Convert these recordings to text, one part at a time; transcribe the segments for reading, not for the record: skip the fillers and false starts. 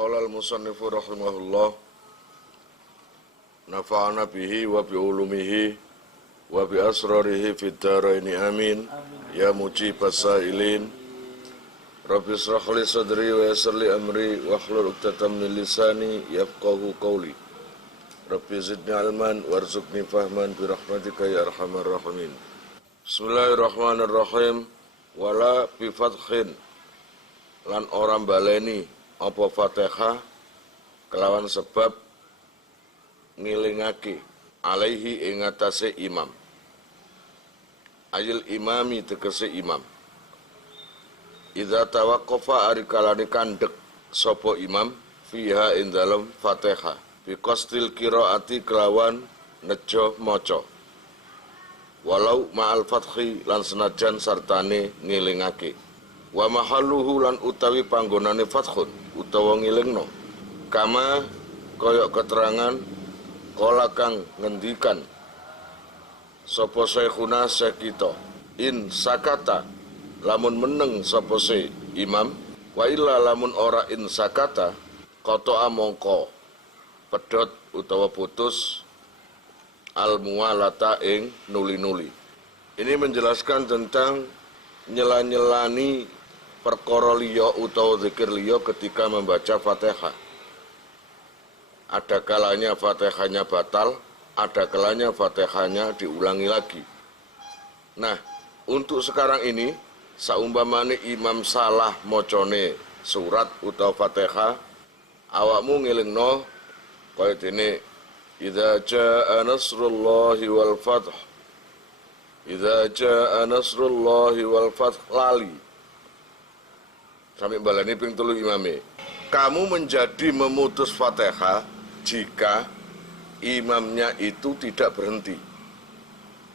Qala al-musannifu rahimahullah, nafa'ana bihi wa bi ulumihi wa bi asrarihi fid dharaini amin. Ya mujibas sa'ilin, Rabbi israh li sadri wa yassir li amri wa hlul 'uqdatam min lisani yafqahu qawli. Rabbi zidni ilman warzuqni fahman bi rahmatika ya arhamar rahimin. Bismillahirrahmanirrahim. Wala bi fathin, lan orang baleni apa Fatihah kelawan sebab ngilingake alaihi ing atase imam. Ayil imami tegese imam. Idza tawaqqafa ari kalane kandhek sapa imam fiha ing dalem Fatihah bi qasdil qiraati kelawan nejo maca. Walau ma'al fathi lan senajan sartane ngilingake. Wa mahalluhu lan utawi panggonane fathun utawa ngilingno. Kama koyok keterangan kala kang ngendikan sapa syekhuna syekh kita, in sakata lamun meneng sapa se imam, wa illa lamun ora in sakata qata'a mongko pedhot utawa putus al muwalata ing nuli-nuli. Ini menjelaskan tentang nyela-nyelani perkara liya utawa zikir liya ketika membaca Fatihah. Ada kalanya Fatihahnya batal, ada kalanya Fatihahnya diulangi lagi. Nah, untuk sekarang ini saumpamane imam salah mocone surat utawa Fatihah, awakmu ngelingno kaya dene idza jaa nasrullahi wal fath. Idza jaa nasrullahi wal fath lali. Sampai balani ping 3 imame. Kamu menjadi memutus Fatihah jika imamnya itu tidak berhenti.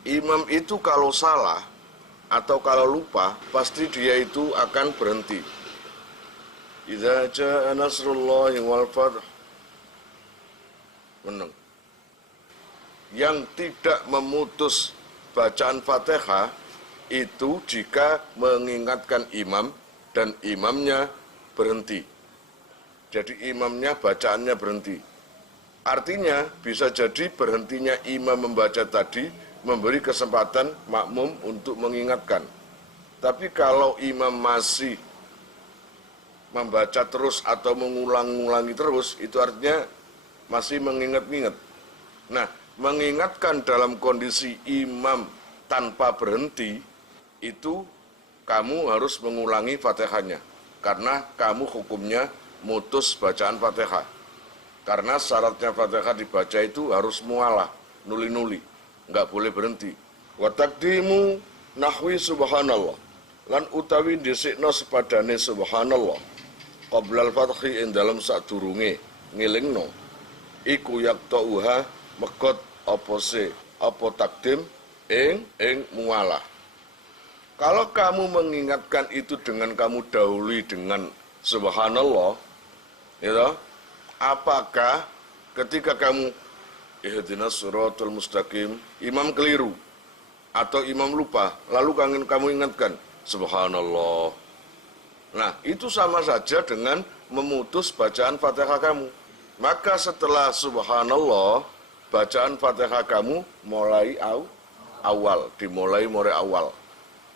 Imam itu kalau salah atau kalau lupa, pasti dia itu akan berhenti. Idza jaa nasrullahi wal fath. Meneng. Yang tidak memutus bacaan Fatihah itu jika mengingatkan imam dan imamnya berhenti. Jadi imamnya bacaannya berhenti. Artinya bisa jadi berhentinya imam membaca tadi memberi kesempatan makmum untuk mengingatkan. Tapi kalau imam masih membaca terus atau mengulang-ulangi terus, itu artinya masih mengingat-ingat. Nah, mengingatkan dalam kondisi imam tanpa berhenti, itu kamu harus mengulangi Fatihahnya. Karena kamu hukumnya mutus bacaan Fatihah. Karena syaratnya Fatihah dibaca itu harus mualah, nuli-nuli, nggak boleh berhenti. Wa taqdimu nahwi subhanallah, lan utawi dhisikna sepadane subhanallah qoblal fathi ing dalem sadurunge ngelingno iku yaqtauha megot apa se apa takdim ing mualah. Kalau kamu mengingatkan itu dengan kamu dahului dengan subhanallah, ya, apakah ketika kamu ihdinas siratal mustaqim, imam keliru atau imam lupa, lalu kamu ingatkan subhanallah. Nah, itu sama saja dengan memutus bacaan Fatihah kamu. Maka setelah subhanallah, bacaan Fatihah kamu mulai dimulai awal.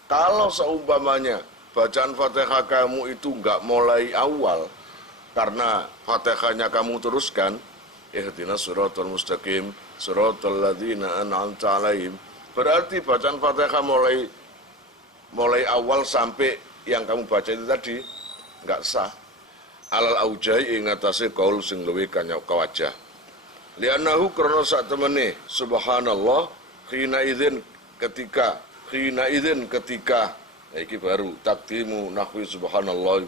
Kalau seumpamanya bacaan Fatihah kamu itu enggak mulai awal, karena Fatihahnya kamu teruskan, ihdinas siratal mustaqim, siratal ladzina an'amta 'alaihim, berarti bacaan Fatihah mulai awal sampai yang kamu baca itu tadi enggak sah. Alal aujai ing atase kaul sing luwih kawajah. Li'annahu karena sak temene subhanallah khina idzin ketika iki baru takdimu nahwi subhanallah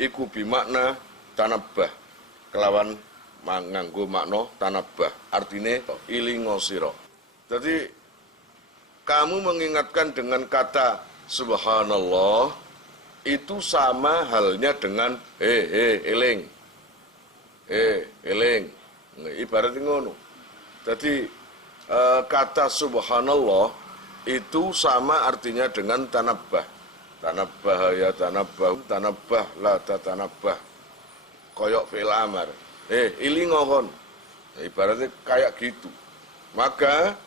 iku bimakna tanabbah kelawan nganggo makna tanabbah, artine ilingo sira. Jadi kamu mengingatkan dengan kata subhanallah itu sama halnya dengan eling. Eling. Ibaratnya ngono. Jadi kata subhanallah itu sama artinya dengan tanabbah. Tanabbah ya tanabbah, tanabbah la tatanabbah. koyok fi'il amar. Ilingo kon. Ibaratnya kayak gitu. Maka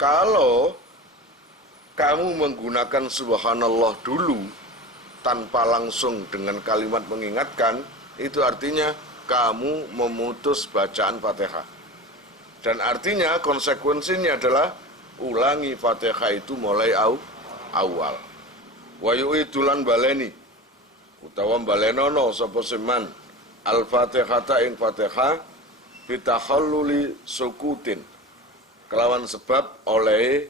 kalau kamu menggunakan subhanallah dulu tanpa langsung dengan kalimat mengingatkan, itu artinya kamu memutus bacaan Fatihah. Dan artinya konsekuensinya adalah ulangi Fatihah itu mulai awal. Wa yu'idulan baleni utawa balenono sapa seman al-Fatihata ing Fatihah bitakhalluli sukutin kelawan sebab oleh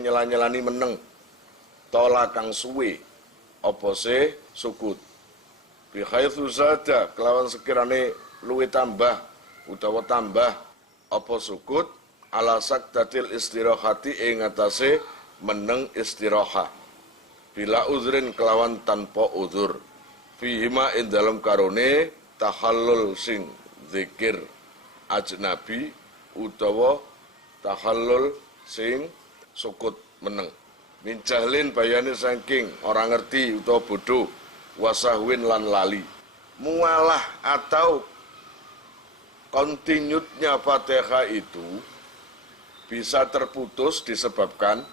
nyela-nyelani meneng tola kang suwe apa se sukut bi haitsu zada kelawan sekirane luwih tambah utawa tambah apa sukut ala saktatil istirahati ing atase meneng istirahat bila uzrin kelawan tanpa uzur fihima ing dalam karone tahallul sing zikir ajnabi utawa tahallul sing sukut meneng min jahlin bayane saking orang ngerti utawa bodoh wasahwin lan lali mualah atau continuenya Fatihah itu bisa terputus disebabkan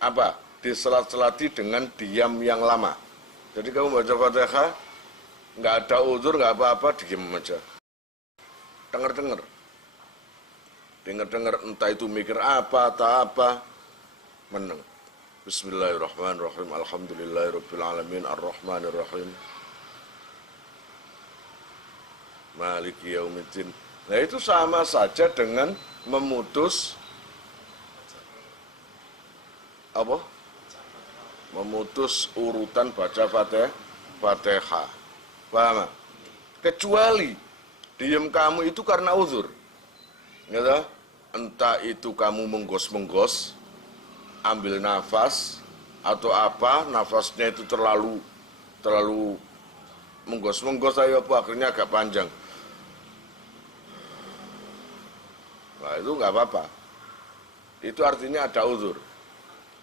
apa? Diselat-selati dengan diam yang lama. Jadi kamu baca Fatihah nggak ada uzur, nggak apa-apa, diam aja. Dengar entah itu mikir apa atau apa, meneng. Bismillahirrahmanirrahim. Alhamdulillahirabbil alamin arrahmanirrahim. Maliki yaumiddin. Nah, itu sama saja dengan memutus apa? Memutus urutan baca Fatihah. Paham? Kecuali diam kamu itu karena uzur. Gitu? Entah itu kamu menggos-menggos, ambil nafas atau apa, nafasnya itu terlalu menggos-menggos ayo apa akhirnya agak panjang. Nah, itu nggak apa-apa. Itu artinya ada uzur.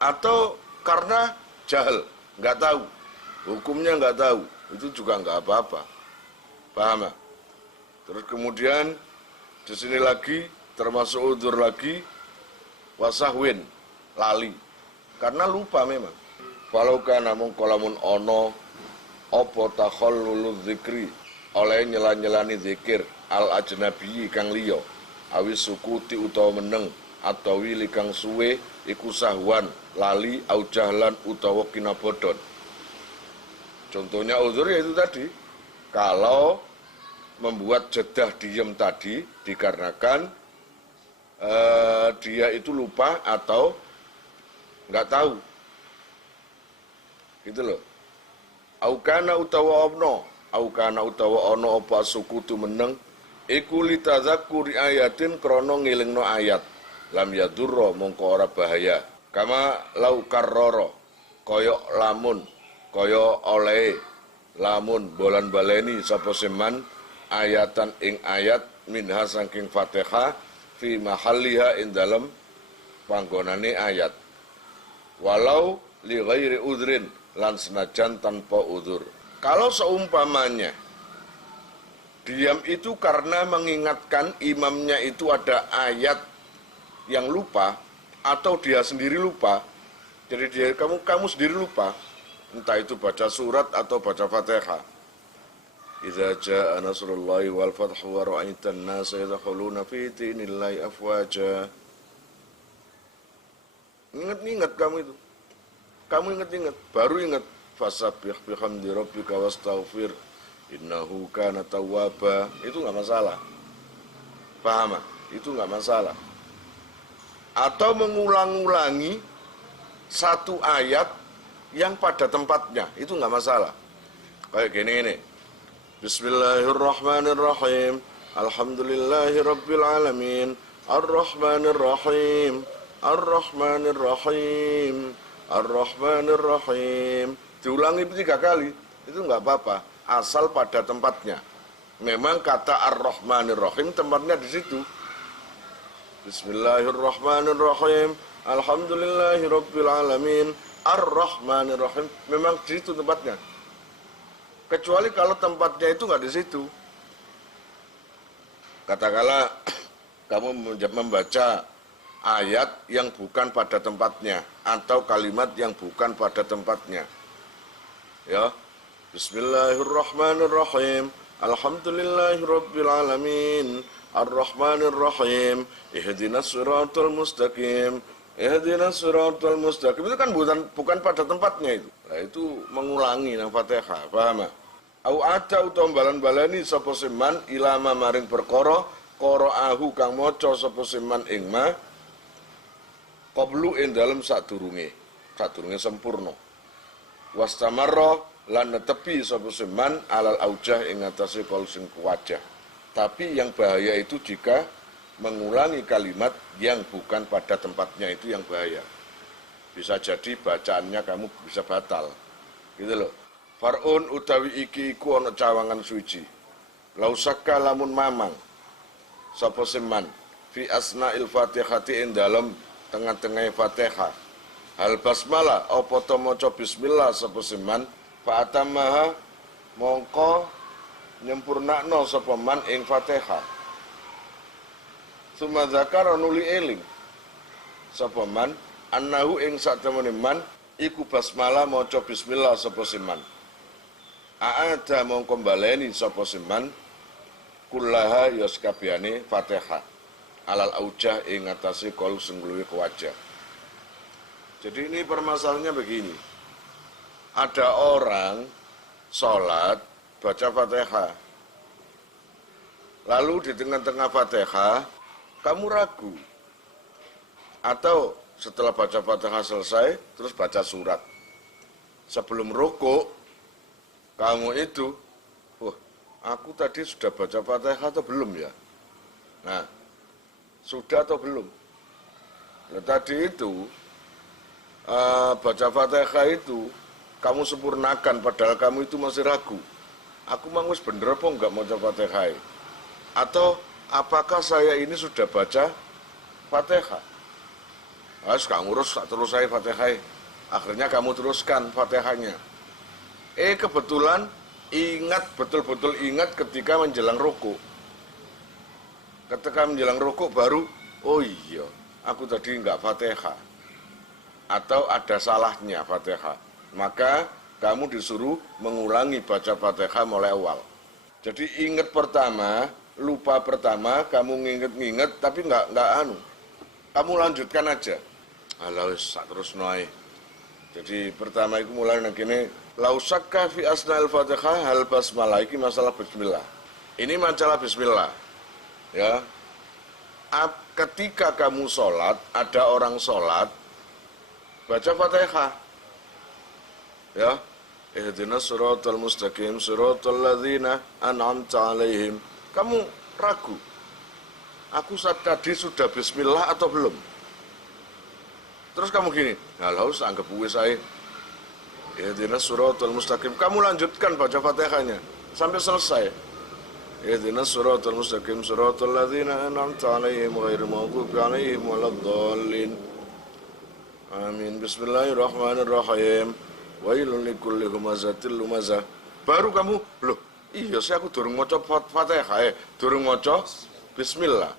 Atau karena jahil, nggak tahu, hukumnya nggak tahu, itu juga nggak apa-apa. Paham? Terus kemudian di sini lagi termasuk uzur lagi wasahwin, lali, karena lupa memang. Walau kana mung kalamun ono apa takhallulu dzikri oleh nyela-nyelani zikir al ajnabi kang liya awis sukuti utawa meneng atau wili kang suwe iku sahwan lali au jahlan utawa kinabodon. Contohnya uzur yaitu tadi, kalau membuat jedah diem tadi dikarenakan dia itu lupa atau nggak tahu, gitu loh. Aukana utawa ono apa sukutu meneng iku litadzakuri ayatin krono ngilingno ayat lam yadurra mongko ora bahaya kama lau karroro koyok lamun koyok oleh lamun bolan baleni sapa seman ayatan ing ayat minha saking Fatihah fi mahalliha ing dalem panggonane ayat walau li ghairi udhrin lan senajan tanpa udzur. Kalau seumpamanya diam itu karena mengingatkan imamnya itu ada ayat yang lupa atau dia sendiri lupa, jadi kamu sendiri lupa, entah itu baca surat atau baca Fatihah. Idza jaa nasrullahi wal fathu wa ra'aitan nasa yadkhuluna fi dinillahi afwaja. Ingat kamu itu. Kamu ingat, baru ingat fasabbih bihamdi rabbika wastaghfir innahu kana tawwaba. Itu enggak masalah. Paham? Itu enggak masalah. Atau mengulang-ulangi satu ayat yang pada tempatnya, itu enggak masalah. Kayak gini. Bismillahirrahmanirrahim. Alhamdulillahirabbil alamin. Arrahmanirrahim. Arrahmanirrahim. Ar-Rahmanir-Rahim. Diulangi 3 kali, itu enggak apa-apa, asal pada tempatnya. Memang kata Ar-Rahmanir-Rahim tempatnya di situ. Bismillahirrahmanirrahim. Alhamdulillahirabbil alamin. Ar-Rahmanir-Rahim. Memang di situ tempatnya. Kecuali kalau tempatnya itu nggak di situ. Katakanlah kamu membaca ayat yang bukan pada tempatnya atau kalimat yang bukan pada tempatnya. Ya. Bismillahirrahmanirrahim. Alhamdulillahirabbil alamin. Ar-Rahmanir-Rahim. Ihdinas siratal mustaqim. Ihdinas siratal mustaqim. Itu kan bukan pada tempatnya itu. Nah, itu mengulangi nang Fatihah, paham? Au aca utawa balan-balani sapa seman ilama maring perkara qara'ahu kang maca sapa seman ing ma qablu ing dalem sadurunge sempurna. Wastamarra lan netepi sapa seman alal aujah ing atase kol sing wajah. Tapi yang bahaya itu jika mengulangi kalimat yang bukan pada tempatnya, itu yang bahaya. Bisa jadi bacaannya kamu bisa batal. Gitu loh. Far'un utawi iki iku ana cawangan suci. Lausaka lamun mamang sapa seman fi asna'il Fatihati ing dalem tengah-tengah Fatihah. Hal basmalah apa to maca bismillah sapa seman fa atamaha mongko nyempurnakno sapa man ing Fatihah. Suma zakara nuli eling sapa man annahu ing satemene man iku basmalah maca bismillah sapa seman. Aada mongko baleni sapa seman kullaha ya sakabehane Fatihah alal aujah ing atase kol sing luwih wajah. Jadi ini permasalahannya begini. Ada orang sholat baca Fatihah. Lalu di tengah-tengah Fatihah kamu ragu. Atau setelah baca Fatihah selesai terus baca surat. Sebelum rukuk kamu itu, aku tadi sudah baca Fatihah atau belum ya? Nah, sudah atau belum? Nah, tadi itu, baca Fatihah itu, kamu sempurnakan padahal kamu itu masih ragu. Aku mau wis bener apa enggak mau baca Fatihah? Atau apakah saya ini sudah baca Fatihah? Kamu urus terus saya Fatihah. Akhirnya kamu teruskan Fatihahnya. Kebetulan betul-betul ingat ketika menjelang rukuk. Ketika menjelang rukuk baru, oh iya, aku tadi enggak Fatihah. Atau ada salahnya Fatihah. Maka kamu disuruh mengulangi baca Fatihah mulai awal. Jadi ingat pertama, lupa pertama, kamu nginget-nginget tapi enggak anu. Kamu lanjutkan aja. Alah wis terus noe. Jadi pertama itu mulai nang kene lausakka fi asna'il Fatihah hal basmalah, iki masalah bismillah. Ini masalah bismillah. Ya. Ketika kamu sholat, ada orang sholat baca Fatihah. Ya. Ihdinas siratal mustaqim siratal ladzina an'amta 'alaihim. Kamu ragu. Aku tadi sudah bismillah atau belum? Terus kamu gini, halau anggap wis ae. Ihdinas siratal mustaqim. Kamu lanjutkan baca Fatihahnya sampai selesai. Ihdinas siratal mustaqim siratal ladzina an'amta 'alaihim ghairil maghdubi 'alaihim waladdallin. Amin. Bismillahirrahmanirrahim. Wailul likulli humazatil lumazah. Baru kamu, loh, iya sih aku durung maca Fatihah, durung maca bismillah.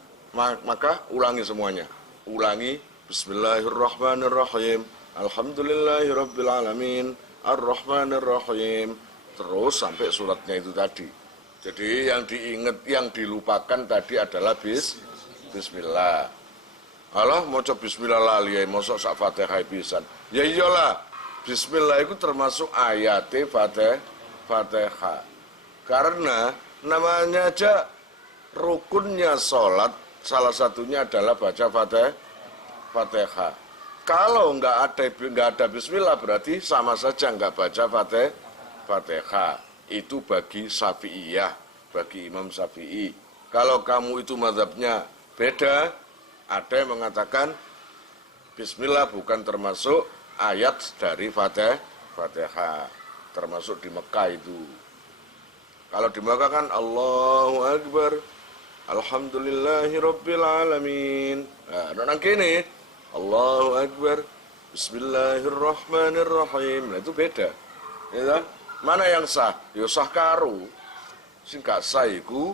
Maka ulangi semuanya. Ulangi Bismillahirrahmanirrahim. Alhamdulillahirabbil alamin. Ar-Rahmanir-Rahim. Terus sampai suratnya itu tadi. Jadi yang diingat, yang dilupakan tadi adalah bismillah. Allah maca bismillah lali ae mosok sak Fatihah pisan. Ya iyalah. Bismillah itu termasuk ayat Fatihah. Karena namanya aja rukunnya sholat, salah satunya adalah baca Fatihah. Kalau nggak ada bismillah berarti sama saja nggak baca Fatihah. Itu bagi Syafi'iyah, bagi Imam Syafi'i. Kalau kamu itu mazhabnya beda, ada yang mengatakan bismillah bukan termasuk ayat dari Fatihah. Termasuk di Mekah itu. Kalau di Mekah kan Allahu Akbar, Alhamdulillahirabbil alamin. Nah, nang kene Allahu Akbar, Bismillahirrahmanirrahim. Nah, itu beda. Ya, Mana yang sah? Ya sah karo. Sing gak sah iku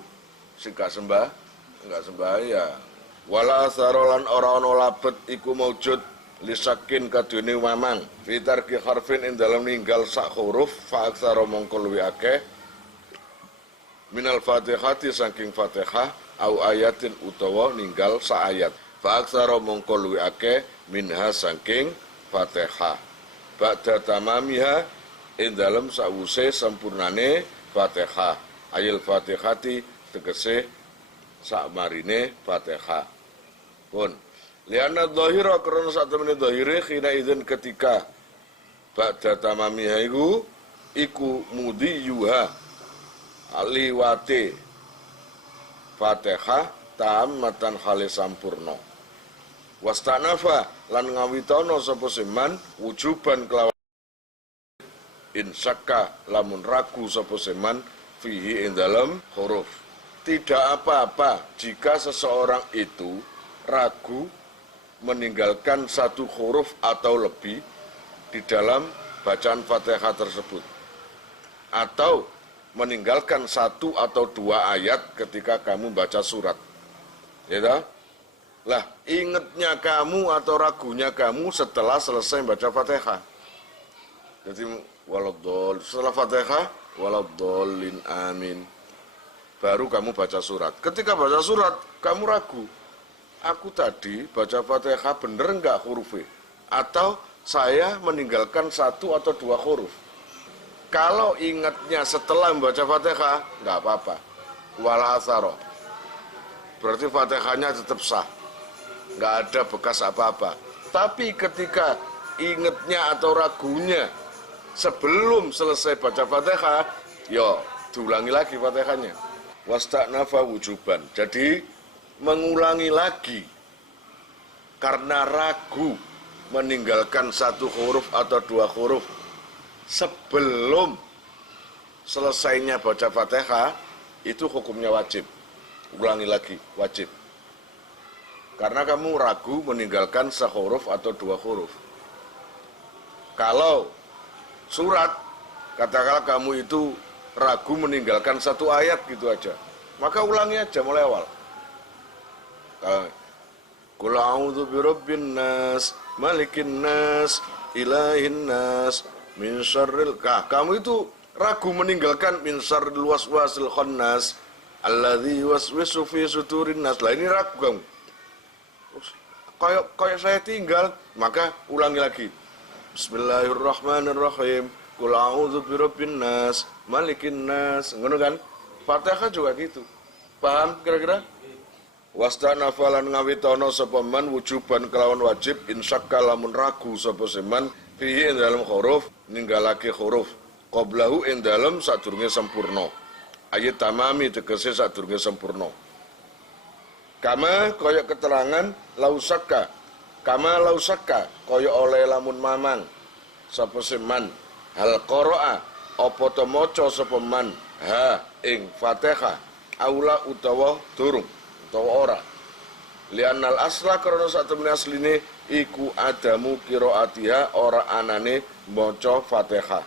sing gak sembahyang. Wala sarolan ora ana labet iku maujud lisakin kadune mamang fitar ki harfin ing dalam ninggal sak huruf fa aksara mongko luwi akeh minal fatihati saking fatihah au ayatin utawa ninggal sak ayat fa aksara mongko luwi akeh minha saking fatihah ba'da tamamiha ing dalam sawuse sempurnane fatihah ayil fatihati tegese sak marine fatihah pun liana dhahira karena saat temene dhahire khina idzin ketika ba'da tamamiha iku mudiyuha aliwate fatihah tammatan khali sampurna wastanafa lan ngawitono sapa seman wujuban kelawan insaka lamun ragu sapa seman fihi ing dalam huruf tidak apa-apa jika seseorang itu ragu meninggalkan satu huruf atau lebih di dalam bacaan Fatihah tersebut atau meninggalkan satu atau dua ayat ketika kamu baca surat ya toh? Lah ingatnya kamu atau ragunya kamu setelah selesai baca Fatihah jadi waladhdallin setelah Fatihah waladhdallin amin baru kamu baca surat ketika baca surat kamu ragu aku tadi baca Fatihah bener enggak hurufnya? Atau saya meninggalkan satu atau dua huruf? Kalau ingatnya setelah membaca Fatihah, enggak apa-apa. Wala atharo. Berarti Fatihahnya tetap sah. Enggak ada bekas apa-apa. Tapi ketika ingatnya atau ragunya sebelum selesai baca Fatihah, yo diulangi lagi Fatihahnya. Wasta'nafa wujuban. Jadi mengulangi lagi karena ragu meninggalkan satu huruf atau dua huruf sebelum selesainya baca Fatihah itu hukumnya wajib. Ulangi lagi, wajib. Karena kamu ragu meninggalkan sehuruf atau dua huruf. Kalau surat, katakanlah kamu itu ragu meninggalkan satu ayat gitu aja, maka ulangi aja mulai awal. Qul a'udzu birabbin nas, malikin nas, ilahin nas, min syarril kamu itu ragu meninggalkan min syarril waswasil khannas alladzi waswisu fi sudurin nas. Lah ini ragu kamu. Kayak saya tinggal, maka ulangi lagi. Bismillahirrahmanirrahim. Qul a'udzu birabbin nas, malikin nas. Ngono kan? Fatihah juga gitu. Paham kira-kira? Wastana falan ngawitono sapa man wujuban kelawan wajib insyak lamun ragu sapa seman fihi ing dalam huruf ninggalake huruf qablahu ing dalam sadurunge sempurna ayat tamami tegese sadurunge sempurna kama kaya keterangan lausaka kama lausaka kaya oleh lamun mamang sapa seman hal qira'a apa to maca sapa man ha ing Fatihah aula utawa durung utawa ora lianal asla karena saat temen asline iku adamu qiraatiha ora anane maca Fatihah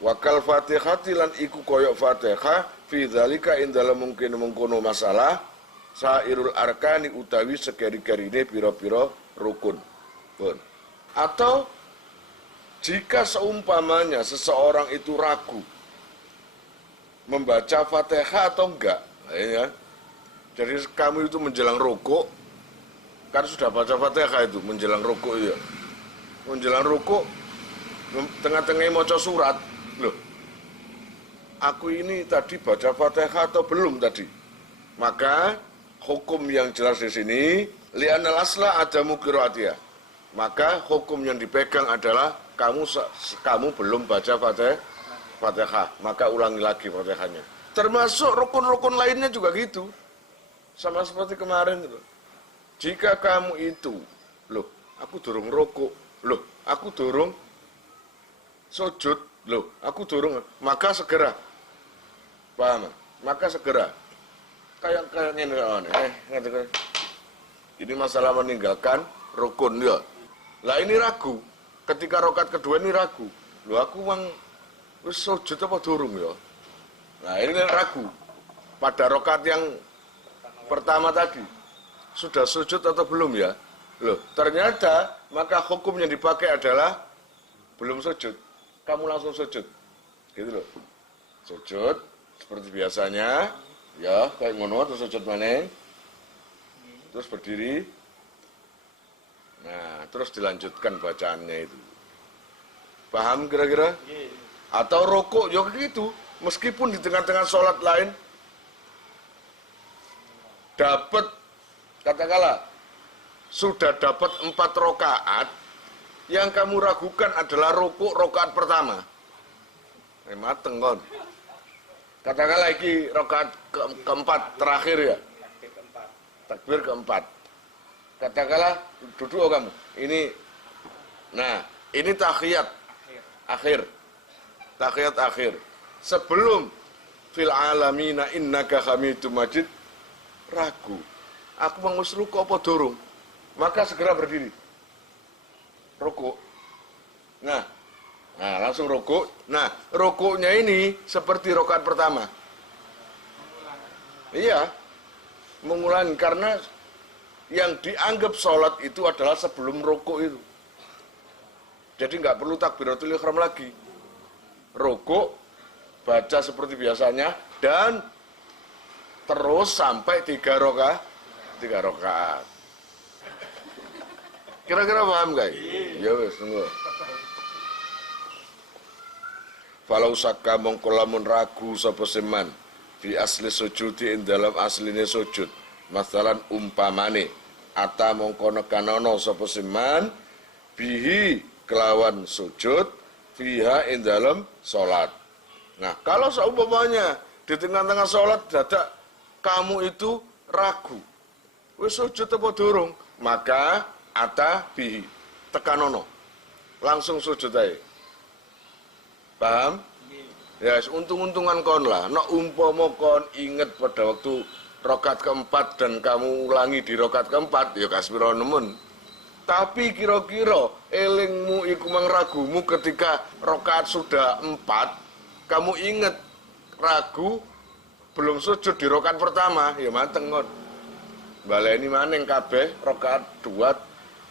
wakal Fatihati lan iku koyok Fatihah fi dzalika ing dalem mungkin mengkono masalah sairul arkani utawi sekeri-kerine pira-pira rukun pun atau jika seumpamanya seseorang itu ragu membaca Fatihah atau enggak ya. Jadi kamu itu menjelang rukuk, kan sudah baca Fatihah itu menjelang rukuk ya. Menjelang rukuk, tengah-tengah maca surat, loh. Aku ini tadi baca Fatihah atau belum tadi? Maka hukum yang jelas di sini, li'anal asla adamu qiraatiyah. Maka hukum yang dipegang adalah kamu belum baca Fatihah, maka ulangi lagi Fatihahnya. Termasuk rukun-rukun lainnya juga gitu. Sama seperti kemarin itu. Jika kamu itu, loh, aku durung rukuk, loh, aku durung sujud, loh, aku durung, maka segera, paham? Maka segera, kayak ini masalah meninggalkan rukun ya. Lah ini ragu, ketika rokat kedua ini ragu, loh, aku wis sujud apa durung ya? Nah, ini ragu. Pada rokat yang pertama tadi, sudah sujud atau belum ya? Loh, ternyata maka hukum yang dipakai adalah belum sujud. Kamu langsung sujud. Gitu loh. Sujud seperti biasanya, ya, kayak ngono terus sujud maneh. Terus berdiri. Nah, terus dilanjutkan bacaannya itu. Paham kira-kira? Atau rokok juga gitu. Meskipun di tengah-tengah sholat lain dapat, katakanlah sudah dapat 4 rokaat, yang kamu ragukan adalah rukuk rokaat pertama. Mateng kon. Katakanlah iki rokaat keempat terakhir ya. Takbir keempat. Katakanlah duduk kamu. Ini, nah ini tahiyat akhir. Tahiyat akhir. Sebelum fil alamina innaka hamidum majid, ragu. Aku mau ruku apa durung? Maka segera berdiri. Ruku. Nah, langsung ruku. Nah, rukuknya ini seperti rakaat pertama. Iya, mengulangi karena yang dianggap sholat itu adalah sebelum ruku itu. Jadi nggak perlu takbiratul ihram lagi. Ruku, baca seperti biasanya, dan terus sampai 3 rakaat. Kira-kira paham guys? Ya wis, tunggu. Falau sakka mongko lamun ragu sapa seman fi asli sujudi ing dalam asline sujud. Masalan umpamane ata mongko nekanono sapa seman bihi kelawan sujud fiha ing dalam salat. Nah, kalau seumpamanya di tengah-tengah sholat dadak kamu itu ragu, wis sujud apa durung, maka ata bihi tekanono, langsung sujud aja. Paham? Ya, untung-untungan kon lah. Nek umpama kon inget pada waktu rokat keempat dan kamu ulangi di rokat keempat, ya kasbiro nemen. Tapi kira-kira elingmu iku mang ragumu ketika rokat sudah 4, kamu ingat ragu belum sujud di rokat pertama, ya mateng kon. Baleni maneng kabeh rokat 2,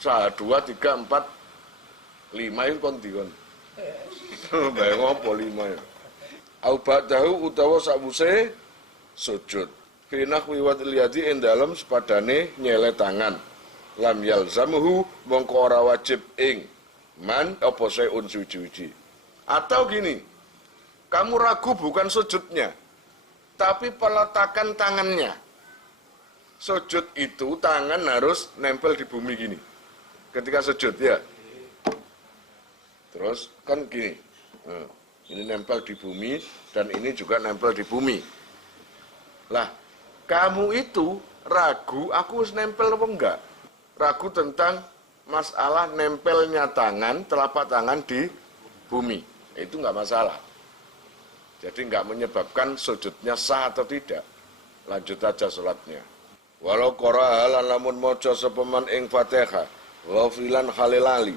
3, 4, 5 itu kon dikon. Bayang apa 5 ya? Au ba'dahu utawa sakwuse sujud. Fi nahwi wad'il yadi ing dalem sepadane nyele tangan. Lam yalzamhu mongko ora wajib ing man apa saeun suci-suci. Atau gini, kamu ragu bukan sujudnya, tapi peletakan tangannya. Sujud itu tangan harus nempel di bumi gini. Ketika sujud ya. Terus kan gini. Ini nempel di bumi dan ini juga nempel di bumi. Lah, kamu itu ragu aku harus nempel apa enggak? Ragu tentang masalah nempelnya tangan, telapak tangan di bumi. Itu enggak masalah. Jadi enggak menyebabkan sujudnya sah atau tidak. Lanjut aja sholatnya. Walau qara'a lan lamun maca sapa man ing Fatihah, ghafilan halilali.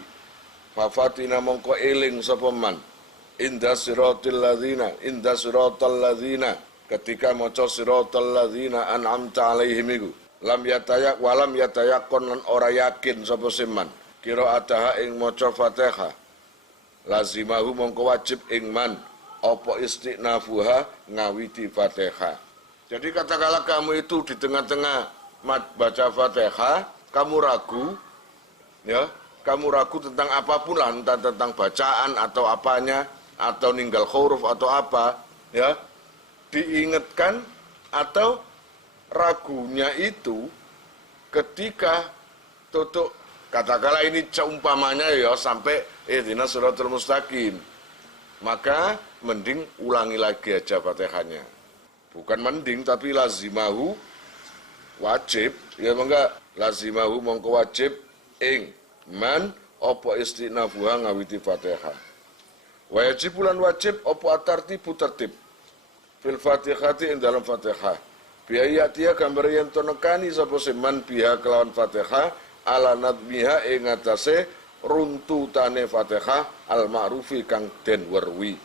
Fafatina mongko eling sapa man. Inda siratal ladzina ketika maca siratal ladzina an'amta alaihim iku. Lam yatayak walam yatayakon lan ora yakin sapa seman. Qira'ataha ing maca Fatihah. Lazimahu mongko wajib ing man apa istighnafuha ngawiti Fatihah. Jadi katakanlah kamu itu di tengah-tengah baca Fatihah, kamu ragu, ya, kamu ragu tentang apapun lah, entah tentang bacaan atau apanya, atau ninggal huruf atau apa, ya, diingatkan atau ragunya itu ketika tutup, katakanlah ini seumpamanya ya sampai ihdinas siratal mustaqim, maka mending ulangi lagi aja Fatihahnya. Bukan mending, tapi lazimahu wajib, ya enggak, lazimahu mongko wajib ing man opo istighnafuha ngawiti Fatihah. Wajib bulan wajib opo atartibu tertib fil Fatihati ing dalam Fatihah. Biayatia gambar yen tonekani sapa seman biha kelawan Fatihah ala nadmiha ing atase runtutane Fatihah al ma'rufi kang den werwi.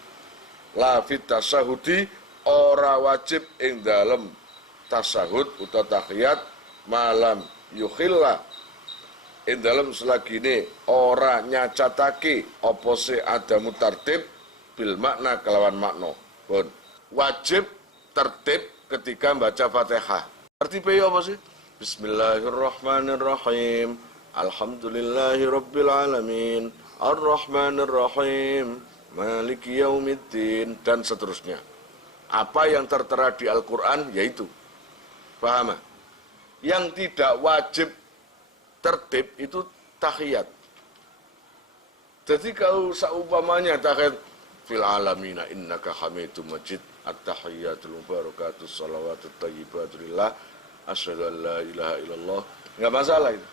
La fit tasahudi ora wajib ing dalem tasahud utawa tahiyat malam yukhilla ing dalem selagine ora nyacatake apa se adamu tertib bil makna kelawan makna. Pun wajib tertib ketika baca Fatihah. Tertibnya apa sih? Bismillahirrahmanirrahim. Alhamdulillahirabbil alamin. Ar-Rahmanir-Rahim. Maliki yaumiddin dan seterusnya. Apa yang tertera di Al-Qur'an yaitu. Paham? Yang tidak wajib tertib itu tahiyat. Jadi kalau seumpamanya tahiyat fil alamina innaka hamidum majid at-tahiyyatul mubarakatus shalawatut thayyibatu lillah asyhadu an la ilaha illallah. Enggak masalah itu.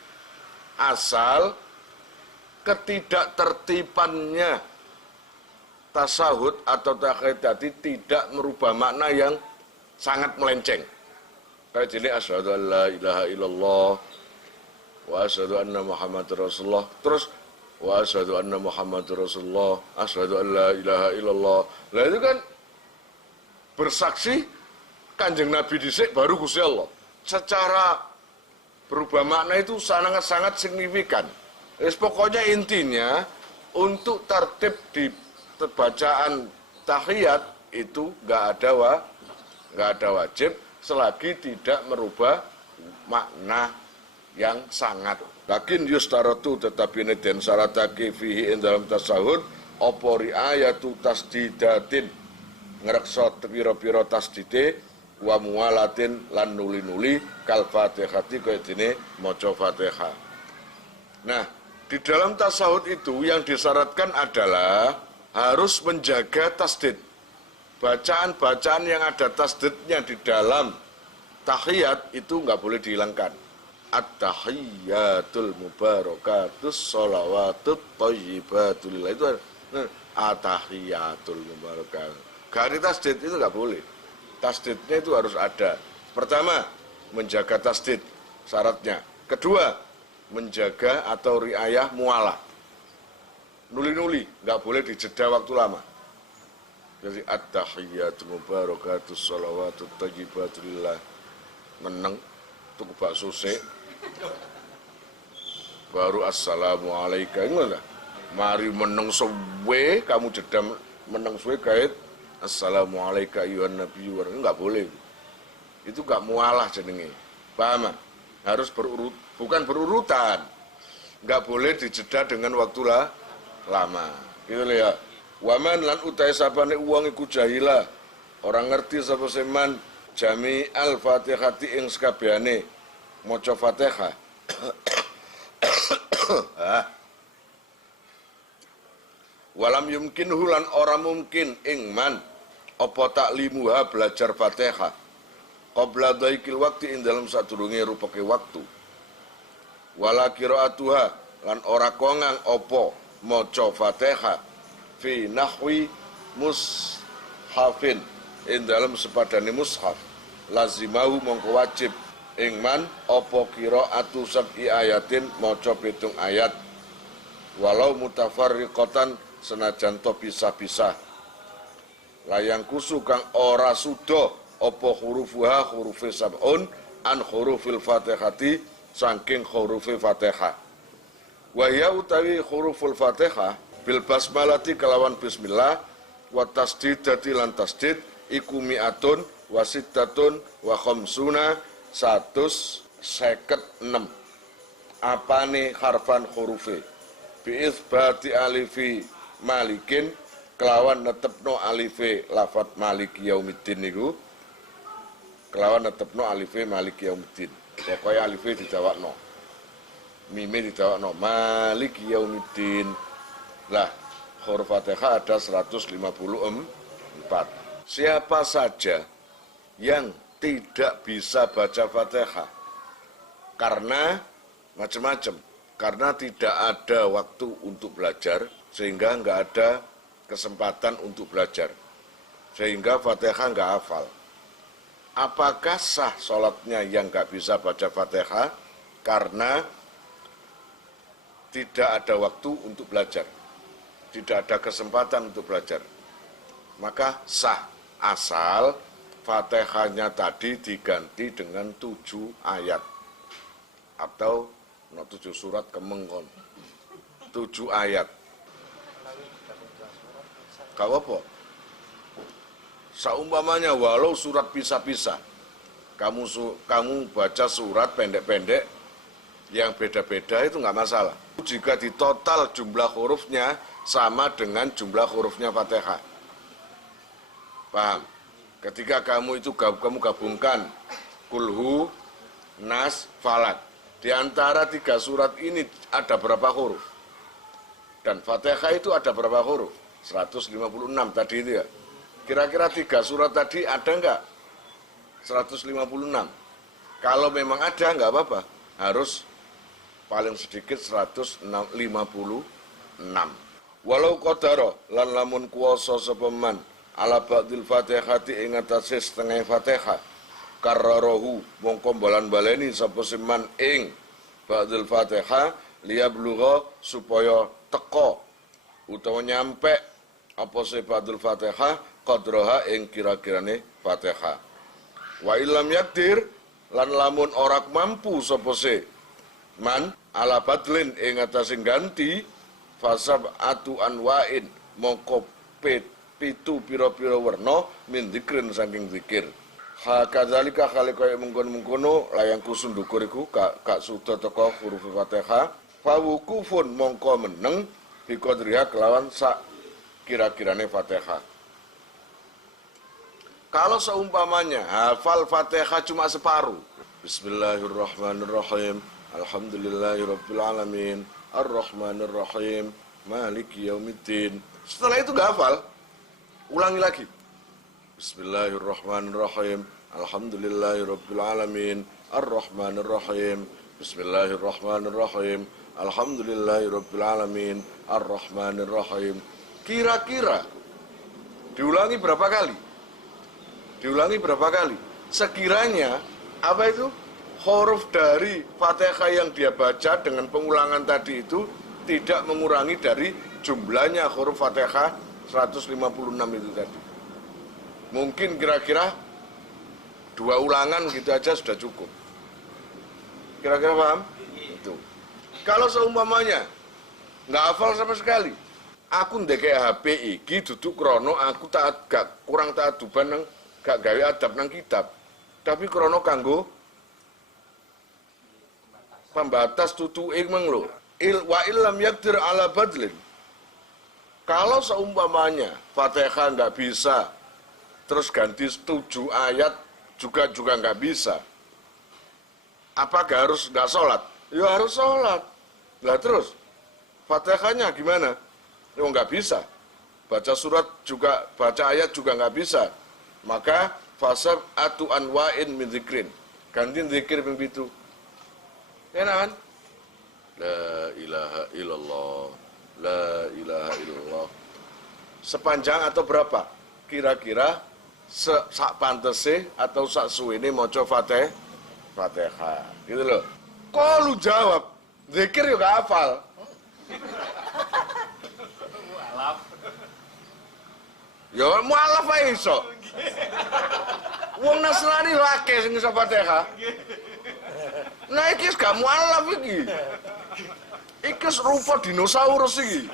Asal ketidaktertibannya tasahud atau tahiyat tadi tidak merubah makna yang sangat melenceng. Kayak jadi asyhadu an la ilaha illallah wa asyhadu anna muhammadar rasulullah. Terus wa asyhadu anna muhammadar rasulullah, asyhadu an la ilaha illallah. Lah itu kan bersaksi Kanjeng Nabi dhisik baru Gusti Allah. Secara berubah makna itu sangat-sangat signifikan. Pokoknya intinya untuk tertib di bacaan tahiyat itu nggak ada wajib selagi tidak merubah makna yang sangat. Lakin yustaratu tetapi ini den syaratake fihi ing dalam tasahud apa riayatu tasdidatin ngreksa pira-pira tasdide wa muwalatin lan nuli-nuli kal Fatihati kaya dene maca Fatihah. Nah, di dalam tasahud itu yang disyaratkan adalah harus menjaga tasdid. Bacaan-bacaan yang ada tasdidnya di dalam tahiyat itu nggak boleh dihilangkan. At-tahiyyatul mubarakatus sholawatut thayyibatul lillah itu at-tahiyyatul mubarakatuh. Gak ada tasdid itu nggak boleh. Tasdidnya itu harus ada. Pertama, menjaga tasdid syaratnya. Kedua, menjaga atau riayah mualah. Nuli-nuli, nggak boleh dijeda waktu lama. Jadi at-tahiyyatul mubarakatus sholawatut thayyibatul lillah. Meneng tuku bakso sik. Baru assalamualaikum. Ngono. Mari meneng suwe, kamu jeda meneng suwe kait assalamualaikum ayyuhan nabiyyu. Enggak boleh. Itu enggak mualah jenenge. Paham? Harus bukan berurutan. Enggak boleh dijeda dengan waktu lama. Gitu ya. Waman lan utai sapane wong iku jahila. Orang ngerti sapa seman jami al-Fatihati ing sakabehane maca Fatihah. Walam yumkin hulan ora mungkin ing man apa taklimuha belajar Fatihah qabla dhaikil waktu ing dalam sadurunge rupake waktu. Wala qiraatuha lan ora kongang apa maca Fatihah fi nahwi mushafin ing dalam sepadane mushaf lazimahu mongko wajib ing man apa qiraatu sab'i ayatin maca 7 ayat walau mutafarriqatan senajan to pisah-pisah layang kusu kang ora suda apa hurufuha hurufe sab'un an hurufil Fatihati saking hurufe Fatihah wa ya utawi huruful Fatihah bil basmalati kelawan bismillah wa tasdidati lan tasdid iku mi'atun wa sittatun wa khamsuna 156 apane harfan hurufe bi itsbati alifi malikin kelawan netepno alife lafat maliki yaumiddin niku kelawan netepno alife maliki yaumiddin pokoknya alife didawakno mime didawakno maliki yaumiddin lah huruf Fatihah ada 154. Siapa saja yang tidak bisa baca Fatihah karena macam-macam, karena tidak ada waktu untuk belajar, sehingga nggak ada kesempatan untuk belajar, sehingga Fatihah nggak hafal. Apakah sah sholatnya yang nggak bisa baca Fatihah karena tidak ada waktu untuk belajar, tidak ada kesempatan untuk belajar? maka sah. Asal Fatihahnya tadi diganti dengan 7 ayat. Atau 7 surat kemengkon. 7 ayat. Gak apa? Saumpamanya walau surat pisah-pisah. Kamu baca surat pendek-pendek yang beda-beda itu nggak masalah. Jika di total jumlah hurufnya sama dengan jumlah hurufnya Fatihah. Paham? Ketika kamu gabungkan kulhu, nas, falak. Di antara 3 surat ini ada berapa huruf? Dan Fatihah itu ada berapa huruf? 156 tadi itu ya. Kira-kira 3 surat tadi ada enggak? 156. Kalau memang ada enggak apa-apa. Harus paling sedikit 156. Walau qadara lan lamun kuwasa sapa man ala ba'dil Fatihati ing atase setengah Fatihah. Kararahu mongko balan-baleni sapa siman ing ba'dil Fatihah liyablugha supaya teko utawa nyampe apa se ba'dil Fatihah qadraha ing kira-kirane Fatihah. Wa illam yakdir lan lamun ora mampu sapa se man ala badlin ing atase ganti fasab atu anwain mongko pitu pira-pira werna min dzikrin saking zikir. Hakadzalika kaya mengkono layang kusun ndukur iku kak suda teka huruf Fatihah fawukufun mongko meneng biqadriha kelawan sak kira-kirane Fatihah. Kalau seumpamanya hafal Fatihah cuma separuh. Bismillahirrahmanirrahim. Alhamdulillahirabbil alamin. Arrahmanirrahim. Maliki yaumiddin. Setelah itu enggak hafal. Ulangi lagi. Bismillahirrahmanirrahim. Alhamdulillahirabbil alamin. Arrahmanirrahim. Bismillahirrahmanirrahim. Alhamdulillahirabbil alamin. Arrahmanirrahim. Kira-kira diulangi berapa kali? Diulangi berapa kali? Sekiranya apa itu? Huruf dari Fatihah yang dia baca dengan pengulangan tadi itu tidak mengurangi dari jumlahnya huruf Fatihah 156 itu tadi. Mungkin kira-kira 2 ulangan gitu aja sudah cukup. Kira-kira paham? Itu. Kalau seumpamanya nggak hafal sama sekali, aku ndeke HP iki duduk krono aku gak kurang taat duban nang gak gawe adab nang kitab. Tapi krono kanggo pembatas tutuke meng lho. Wa illam yakdir ala badlin. Kalau seumpamanya Fatihah nggak bisa, terus ganti 7 ayat juga nggak bisa. Apakah harus nggak sholat? Ya harus sholat. Lah terus Fatihahnya gimana? Ya nggak bisa. Baca surat juga, baca ayat juga nggak bisa. Maka fasab atu anwa'in min dzikrin. Ganti zikir ping 7. Enak kan? La ilaha illallah. La ilaha illallah. Sepanjang atau berapa? Kira-kira sak pantese atau sak suwene maca Fatihah. Gitu loh. Kok lu jawab? Zikir yo gak hafal. Mualaf. Yo mualaf ae iso. Wong Nasrani lake sing iso Fatihah. Nah iki gak mualaf iki. Iki rupa dinosaurus iki.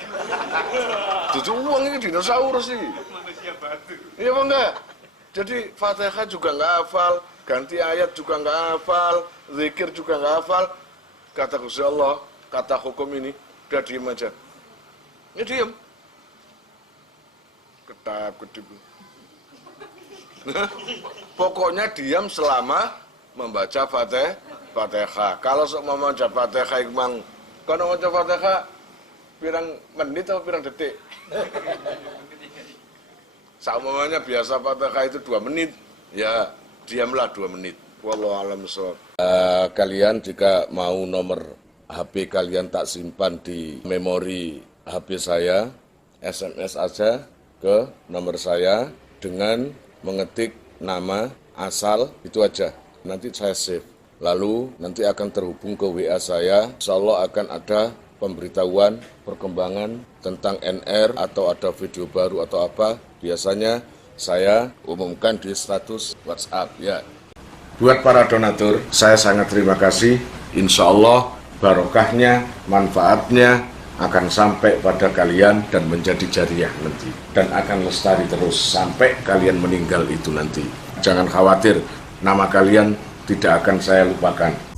Dudu wong iki dinosaurus iki. Manusia batu. Iya apa enggak? Jadi Fatihah juga enggak hafal, ganti ayat juga enggak hafal, zikir juga enggak hafal. Kata Gusti Allah, kata hukum ini, udah diem aja. Ini diem. Ketap-ketip. Pokoknya diam selama membaca Fatihah. Kalau mau membaca Fatihah memang kalau membaca Fatihah pirang menit atau pirang detik? Saumanya biasa Fatihah itu 2 menit. Ya, diamlah 2 menit. Wallahu a'lam bishawab. Kalian jika mau nomor HP kalian tak simpan di memori HP saya, SMS aja ke nomor saya dengan mengetik nama, asal, itu aja. Nanti saya save. Lalu nanti akan terhubung ke WA saya. Insya Allah akan ada pemberitahuan, perkembangan tentang NR atau ada video baru atau apa, biasanya saya umumkan di status WhatsApp ya. Buat para donatur, saya sangat terima kasih. Insya Allah barokahnya, manfaatnya akan sampai pada kalian dan menjadi jariah nanti. Dan akan lestari terus sampai kalian meninggal itu nanti. Jangan khawatir, nama kalian tidak akan saya lupakan.